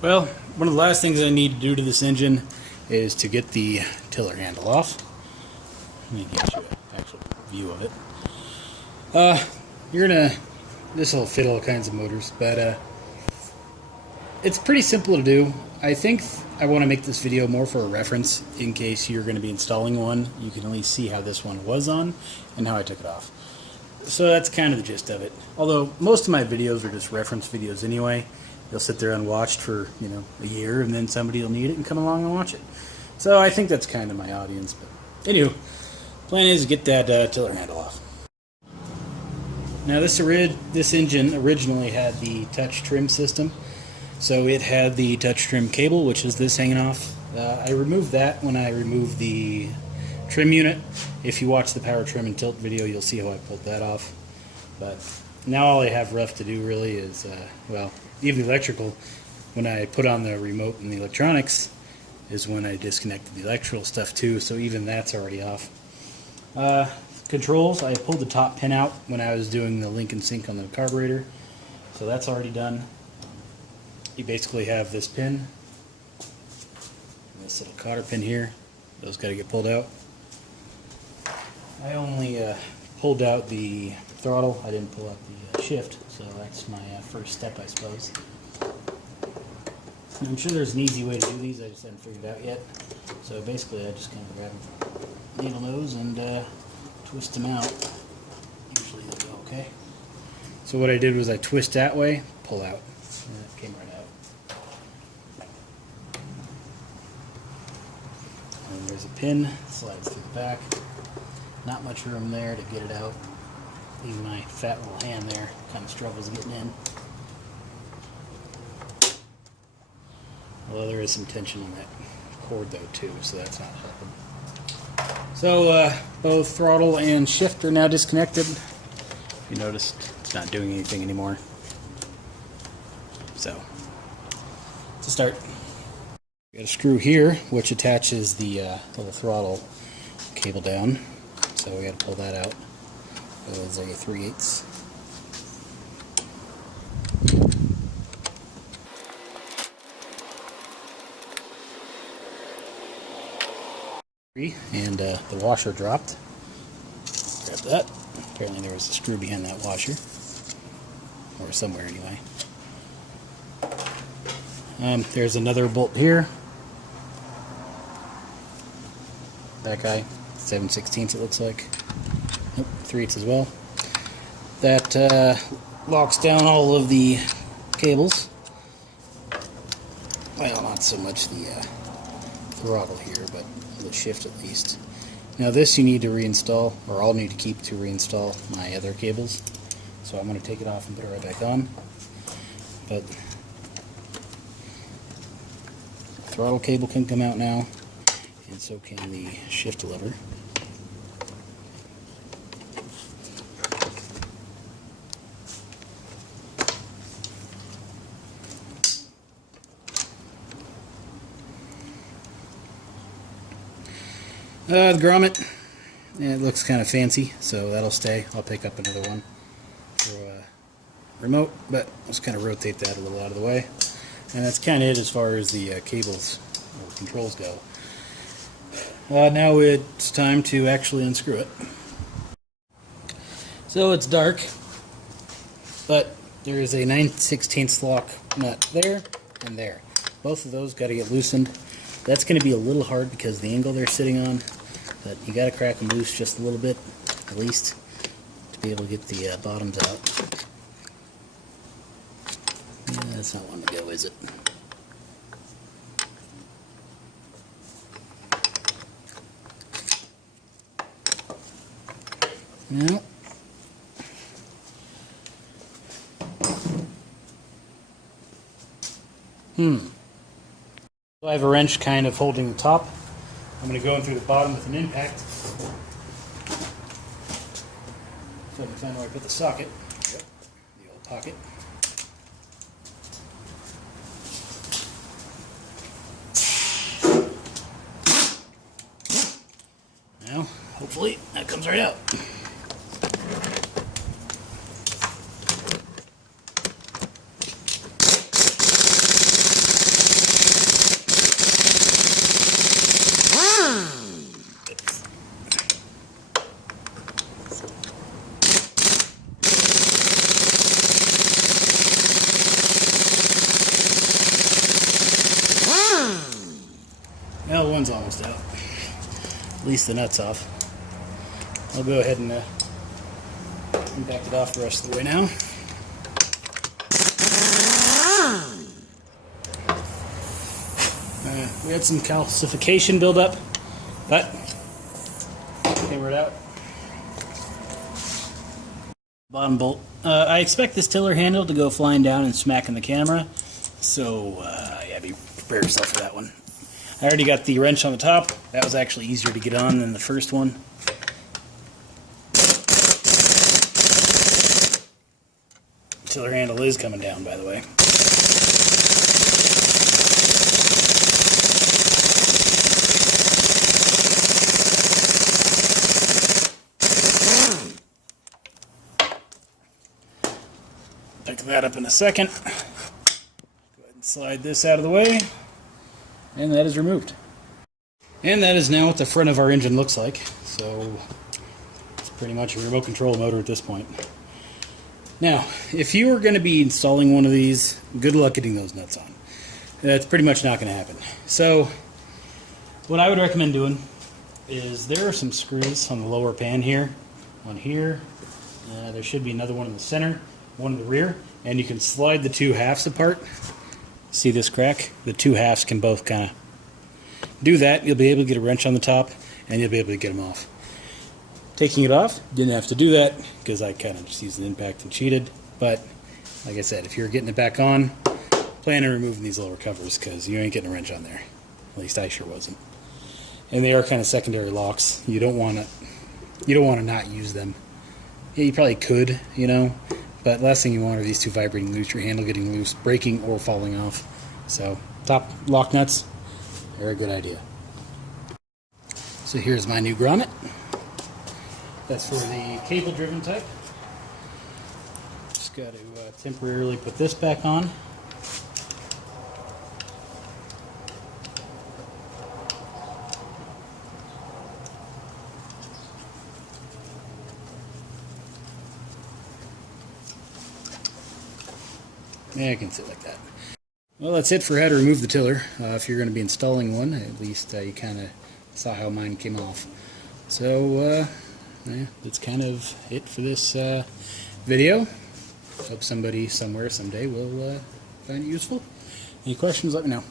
Well, one of the last things I need to do to this engine is to get the tiller handle off. Let me get you an actual view of it. This will fit all kinds of motors, but it's pretty simple to do. I think I want to make this video more for a reference in case you're going to be installing one. You can at least see how this one was on and how I took it off. So that's kind of the gist of it. Although most of my videos are just reference videos anyway. They'll sit there unwatched for, a year, and then somebody will need it and come along and watch it. So I think that's kind of my audience. But anywho, plan is to get that tiller handle off. Now this engine originally had the touch trim system. So it had the touch trim cable, which is this hanging off. I removed that when I removed the trim unit. If you watch the power trim and tilt video, you'll see how I pulled that off. But now all I have left to do really is, even the electrical, when I put on the remote and the electronics, is when I disconnected the electrical stuff too, so even that's already off. Controls, I pulled the top pin out when I was doing the link and sync on the carburetor, so that's already done. You basically have this pin, and this little cotter pin here. Those got to get pulled out. I only pulled out the throttle. I didn't pull out the shift, so that's my first step, I suppose. And I'm sure there's an easy way to do these. I just haven't figured it out yet. So basically, I just kind of grab the needle nose and twist them out. Usually they go okay. So what I did was I twist that way, pull out, and it came right out. And there's a pin, slides through the back. Not much room there to get it out. Even my fat little hand there kind of struggles getting in. Although there is some tension on that cord though too, so that's not helping. So both throttle and shift are now disconnected. If you noticed, it's not doing anything anymore. So, to start, we got a screw here which attaches the little throttle cable down. So we got to pull that out. It was a 3/8. And the washer dropped. Grab that. Apparently there was a screw behind that washer, or somewhere anyway. There's another bolt here. That guy, 7/16 it looks like. Nope, 3/8 as well. That locks down all of the cables. Well, not so much the throttle here, but the shift at least. Now this you need to reinstall, or I'll need to keep to reinstall my other cables. So I'm going to take it off and put it right back on. But the throttle cable can come out now, and so can the shift lever. The grommet, it looks kind of fancy, so that'll stay. I'll pick up another one for a remote, but let's kind of rotate that a little out of the way. And that's kind of it as far as the cables or controls go. Now it's time to actually unscrew it. So it's dark, but there is a 9/16 lock nut there and there. Both of those got to get loosened. That's going to be a little hard because of the angle they're sitting on, but you got to crack them loose just a little bit, at least, to be able to get the bottoms out. Yeah, that's not one to go, is it? No. So I have a wrench kind of holding the top. I'm going to go in through the bottom with an impact. So I can find where I put the socket. Yep. The old pocket. Now, hopefully, that comes right out. one's almost out. At least the nut's off. I'll go ahead and back it off the rest of the way now. We had some calcification buildup, but hammer it out. Bottom bolt. I expect this tiller handle to go flying down and smack in the camera, so yeah, prepare yourself for that one. I already got the wrench on the top. That was actually easier to get on than the first one. The tiller handle is coming down, by the way. Pick that up in a second. Go ahead and slide this out of the way. And that is removed. And that is now what the front of our engine looks like. So it's pretty much a remote control motor at this point. Now, if you are going to be installing one of these, good luck getting those nuts on. That's pretty much not going to happen. So what I would recommend doing is there are some screws on the lower pan here. One here. There should be another one in the center, one in the rear. And you can slide the two halves apart. See this crack? The two halves can both kind of do that. You'll be able to get a wrench on the top, and you'll be able to get them off. Taking it off, didn't have to do that because I kind of just used an impact and cheated. But like I said, if you're getting it back on, plan on removing these lower covers because you ain't getting a wrench on there. At least I sure wasn't. And they are kind of secondary locks. You don't want to not use them. Yeah, you probably could, you know. But last thing you want are these two vibrating loose, your handle getting loose, breaking, or falling off. So, top lock nuts, they're a good idea. So here's my new grommet. That's for the cable-driven type. Just got to temporarily put this back on. Yeah, I can sit like that. Well, that's it for how to remove the tiller. If you're going to be installing one, at least you kind of saw how mine came off. So, yeah, that's kind of it for this video. Hope somebody somewhere someday will find it useful. Any questions, let me know.